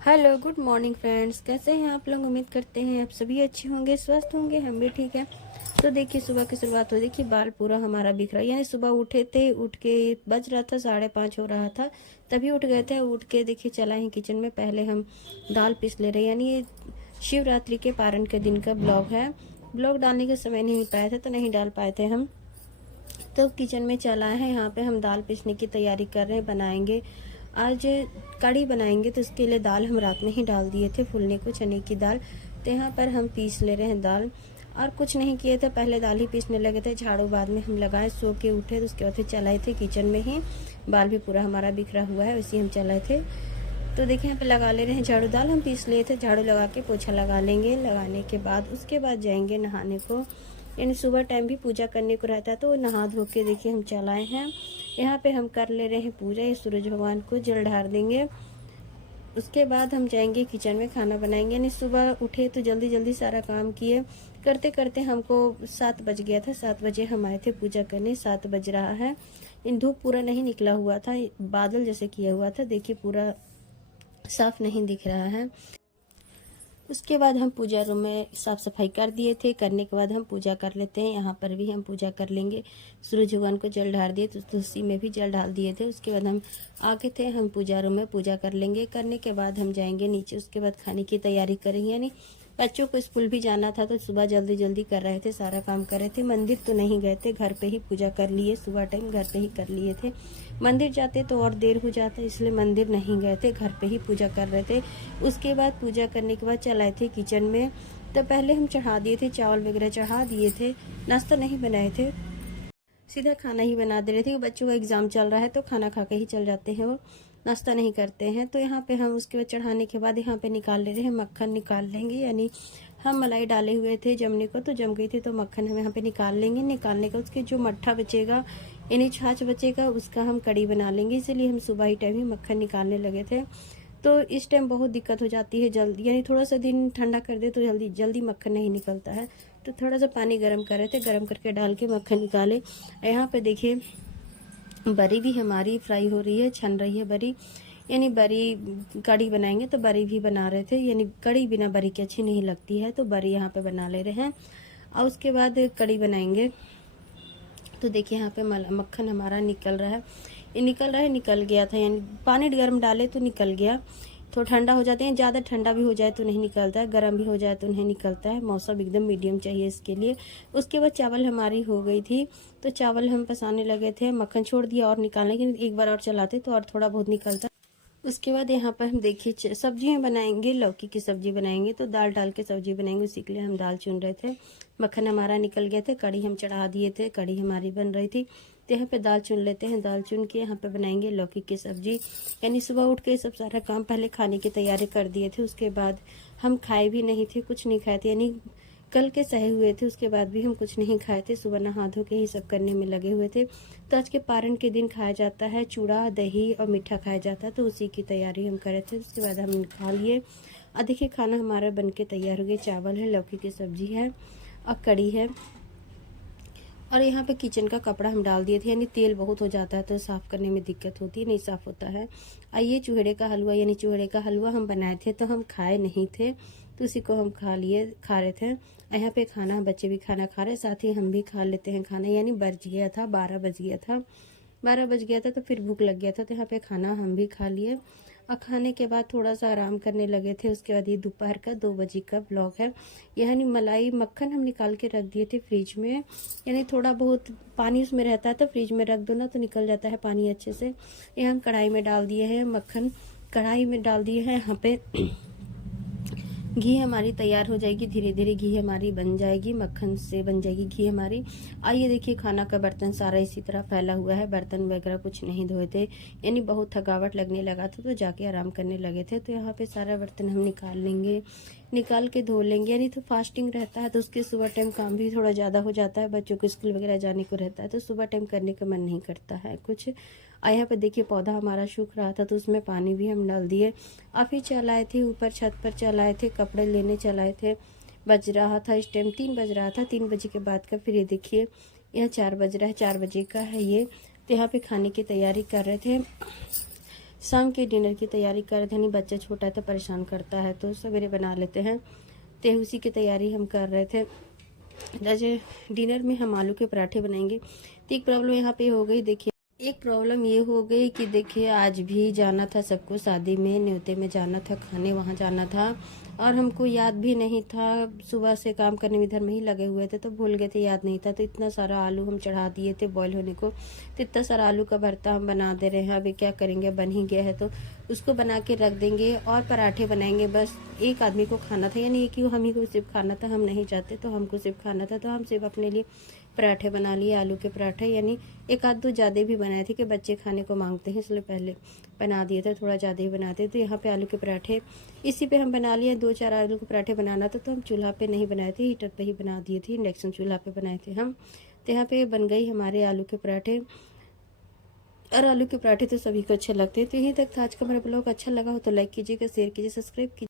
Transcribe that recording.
Hello, good morning friends. कैसे हैं आप लोग? उम्मीद करते हैं आप सभी अच्छे होंगे, स्वस्थ होंगे। हम भी ठीक है। तो देखिए, सुबह की शुरुआत हो, देखिए बाल पूरा हमारा बिखरा, यानी सुबह उठे थे, उठ के बज रहा था 5:30 हो रहा था, तभी उठ गए थे। उठ के देखिए चला ही किचन में, पहले हम दाल पीस ले रहे हैं। यानी ये शिवरात्रि के पारण के दिन का ब्लॉग है। ब्लॉग डालने के समय नहीं पाए थे तो नहीं डाल पाए थे हम। तो किचन में चला है, यहाँ पे हम दाल पीसने की तैयारी कर रहे हैं। बनाएंगे आज कढ़ी बनाएंगे, तो इसके लिए दाल हम रात में ही डाल दिए थे फूलने को, चने की दाल। तो यहाँ पर हम पीस ले रहे हैं दाल, और कुछ नहीं किए थे, पहले दाल ही पीसने लगे थे। झाड़ू बाद में हम लगाए, सो के उठे तो उसके बाद फिर चलाए थे किचन में ही। बाल भी पूरा हमारा बिखरा हुआ है, उसी हम चलाए थे। तो देखिए यहाँ पे लगा ले रहे हैं झाड़ू। दाल हम पीस लिए थे, झाड़ू लगा के पोछा लगा लेंगे। लगाने के बाद उसके बाद जाएंगे नहाने को, यानी सुबह टाइम भी पूजा करने को रहता है। तो नहा धो के देखिए हम चलाए हैं। यहाँ पे हम कर ले रहे हैं पूजा, ये सूरज भगवान को जल ढार देंगे। उसके बाद हम जाएंगे किचन में, खाना बनाएंगे। यानी सुबह उठे तो जल्दी जल्दी सारा काम किए, करते करते हमको 7 बज गया था। 7 बजे हम आए थे पूजा करने, 7 बज रहा है। इन धूप पूरा नहीं निकला हुआ था, बादल जैसे किया हुआ था, देखिए पूरा साफ नहीं दिख रहा है। उसके बाद हम पूजा रूम में साफ सफाई कर दिए थे। करने के बाद हम पूजा कर लेते हैं। यहाँ पर भी हम पूजा कर लेंगे। सूरज भगवान को जल ढार दिए, तो तुलसी में भी जल डाल दिए थे। उसके बाद हम आगे थे, हम पूजा रूम में पूजा कर लेंगे। करने के बाद हम जाएंगे नीचे, उसके बाद खाने की तैयारी करेंगे। यानी बच्चों को स्कूल भी जाना था, तो सुबह जल्दी जल्दी कर रहे थे, सारा काम कर रहे थे। मंदिर तो नहीं गए थे, घर पे ही पूजा कर लिए। सुबह टाइम घर पे ही कर लिए थे। मंदिर जाते तो और देर हो जाता, इसलिए मंदिर नहीं गए थे, घर पे ही पूजा कर रहे थे। उसके बाद पूजा करने के बाद चलाए थे किचन में। तो पहले हम चढ़ा दिए थे, चावल वगैरह चढ़ा दिए थे। नाश्ता नहीं बनाए थे, सीधा खाना ही बना दे रहे थे। बच्चों का एग्जाम चल रहा है तो खाना खा के ही चल जाते हैं, और नाश्ता नहीं करते हैं। तो यहाँ पे हम उसके बाद चढ़ाने के बाद यहाँ पे निकाल ले रहे हैं, मक्खन निकाल लेंगे। यानी हम मलाई डाले हुए थे जमने को, तो जम गई थी, तो मक्खन हम यहाँ पे निकाल लेंगे। निकालने का उसके जो मट्ठा बचेगा, यानी छाछ बचेगा, उसका हम कड़ी बना लेंगे। इसीलिए हम सुबह ही टाइम ही मक्खन निकालने लगे थे। तो इस टाइम बहुत दिक्कत हो जाती है जल्दी, यानी थोड़ा सा दिन ठंडा कर दे तो जल्दी जल्दी मक्खन नहीं निकलता है। तो थोड़ा सा पानी गर्म कर रहे थे, गर्म करके डाल के मक्खन निकाले। यहाँ पे देखिए बरी भी हमारी फ्राई हो रही है, छन रही है बरी। यानी बरी कड़ी बनाएंगे, तो बरी भी बना रहे थे। यानी कड़ी बिना बरी के अच्छी नहीं लगती है, तो बरी यहाँ पे बना ले रहे हैं। और उसके बाद कड़ी बनाएंगे। तो देखिए यहाँ पे मक्खन हमारा निकल रहा है, ये निकल रहा है, निकल गया था। यानी पानी गर्म डाले तो निकल गया। तो ठंडा हो जाते हैं, ज़्यादा ठंडा भी हो जाए तो नहीं निकलता है, गर्म भी हो जाए तो नहीं निकलता है। मौसम एकदम मीडियम चाहिए इसके लिए। उसके बाद चावल हमारी हो गई थी, तो चावल हम पसाने लगे थे। मक्खन छोड़ दिया और निकालने के, एक बार और चलाते तो और थोड़ा बहुत निकलता। उसके बाद यहाँ पर हम देखिए सब्जियाँ बनाएंगे, लौकी की सब्जी बनाएंगे। तो दाल डाल के सब्जी बनाएंगे, उसी के लिए हम दाल चुन रहे थे। मक्खन हमारा निकल गया था, कड़ी हम चढ़ा दिए थे, कड़ी हमारी बन रही थी। तो यहाँ पे दाल चुन लेते हैं, दाल चुन के यहाँ पे बनाएंगे लौकी की सब्जी। यानी सुबह उठ के सब सारा काम पहले खाने की तैयारी कर दिए थे। उसके बाद हम खाए भी नहीं थे, कुछ नहीं खाए थे। यानी कल के सहे हुए थे, उसके बाद भी हम कुछ नहीं खाए थे। सुबह नहा धो के ही सब करने में लगे हुए थे। तो आज के पारण के दिन खाया जाता है चूड़ा, दही और मीठा खाया जाता है, तो उसी की तैयारी हम करे थे। उसके बाद हम खा लिए। और देखिए खाना हमारा बन के तैयार हो गया। चावल है, लौकी की सब्जी है और कड़ी है। और यहाँ पे किचन का कपड़ा हम डाल दिए थे। यानी तेल बहुत हो जाता है तो साफ़ करने में दिक्कत होती है, नहीं साफ़ होता है। और ये चूहड़े का हलवा, यानी चूहड़े का हलवा हम बनाए थे, तो हम खाए नहीं थे, तो उसी को हम खा रहे थे। यहाँ पे खाना, बच्चे भी खाना खा रहे, साथ ही हम भी खा लेते हैं खाना। यानी बज गया था 12 बज गया था, 12 बज गया था, तो फिर भूख लग गया था। तो यहाँ पे खाना हम भी खा लिए। और खाने के बाद थोड़ा सा आराम करने लगे थे। उसके बाद ये दोपहर का 2 बजे का ब्लॉग है। यानी मलाई मक्खन हम निकाल के रख दिए थे फ्रिज में। यानी थोड़ा बहुत पानी उसमें रहता है, तो फ्रिज में रख दो ना, तो निकल जाता है पानी अच्छे से। ये हम कढ़ाई में डाल दिए हैं मक्खन, कढ़ाई में डाल दिए हैं। यहाँ पे घी हमारी तैयार हो जाएगी, धीरे धीरे घी हमारी बन जाएगी, मक्खन से बन जाएगी घी हमारी। आइए देखिए खाना का बर्तन सारा इसी तरह फैला हुआ है, बर्तन वगैरह कुछ नहीं धोए थे। यानी बहुत थकावट लगने लगा था, तो जाके आराम करने लगे थे। तो यहाँ पे सारा बर्तन हम निकाल लेंगे, निकाल के धो लेंगे। यानी तो फास्टिंग रहता है, तो उसके सुबह टाइम काम भी थोड़ा ज़्यादा हो जाता है, बच्चों को स्कूल वगैरह जाने को रहता है, तो सुबह टाइम करने का मन नहीं करता है कुछ। और यहाँ पे देखिए पौधा हमारा सूख रहा था, तो उसमें पानी भी हम डाल दिए। और फिर चलाए थे ऊपर छत पर, चलाए थे कपड़े लेने चलाए थे। बज रहा था इस टाइम 3 बज रहा था। 3 बजे के बाद का फिर ये देखिए यहाँ 4 बज रहा है, 4 बजे का है ये। तो यहाँ पे खाने की तैयारी कर रहे थे। शाम के डिनर की तैयारी कर रहे थे। नहीं, बच्चा छोटा है तो परेशान करता है, तो सवेरे बना लेते हैं। तो उसी की तैयारी हम कर रहे थे। जैसे डिनर में हम आलू के पराठे बनाएंगे। तो एक प्रॉब्लम यहाँ पे हो गई, देखिए एक प्रॉब्लम ये हो गई कि देखिए आज भी जाना था सबको, शादी में न्योते में जाना था, खाने वहाँ जाना था, और हमको याद भी नहीं था। सुबह से काम करने में इधर में ही लगे हुए थे तो भूल गए थे, याद नहीं था। तो इतना सारा आलू हम चढ़ा दिए थे बॉईल होने को। तो इतना सारा आलू का भरता हम बना दे रहे हैं। अभी क्या करेंगे, बन ही गया है तो उसको बना के रख देंगे और पराठे बनाएंगे। बस एक आदमी को खाना था, यानी एक ही हम ही को सिर्फ खाना था, हम नहीं चाहते तो हमको सिर्फ खाना था, तो हम सिर्फ अपने लिए पराठे बना लिए, आलू के पराठे। यानी एक आध दो ज़्यादा भी बनाए थे कि बच्चे खाने को मांगते हैं, इसलिए पहले बना दिए थे, थोड़ा ज़्यादा ही बनाते। तो यहाँ पे आलू के पराठे इसी पे हम बना लिए। 2-4 आलू के पराठे बनाना था तो हम चूल्हा पे नहीं बनाए थे, हीटर पे ही बना दिए थे, इंडक्शन चूल्हा पे बनाए थे हम। तो यहाँ पे बन गई हमारे आलू के पराठे। और आलू के पराठे तो सभी को अच्छे लगते हैं। तो यहीं तक था आज का मेरा ब्लॉग। अच्छा लगा हो तो लाइक कीजिएगा, शेयर कीजिए, सब्सक्राइब कीजिए।